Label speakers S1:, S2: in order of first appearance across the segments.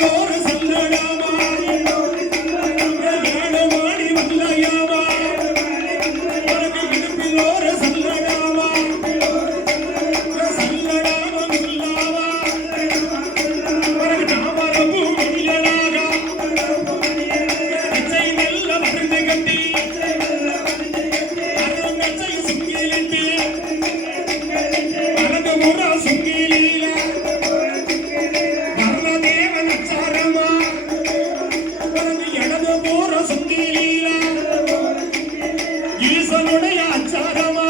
S1: anymore. அரசனுடைய அச்சாரமா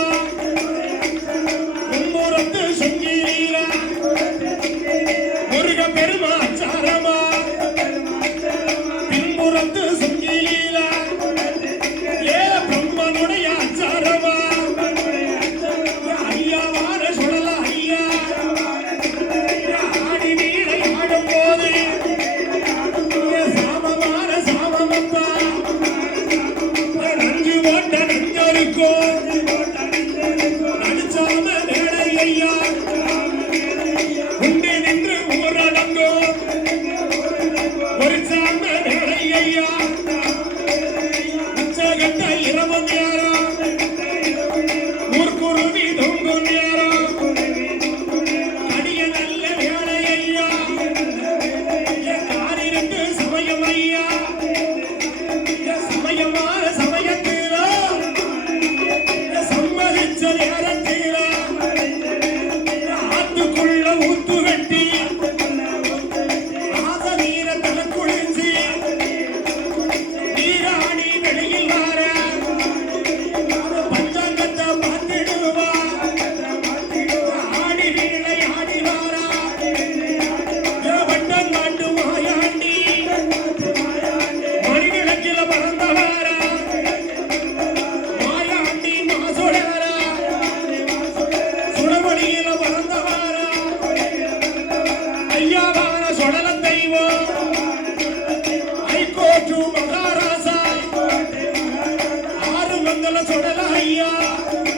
S1: ਨਾਲ ਸੁਣ ਲਾਈਆ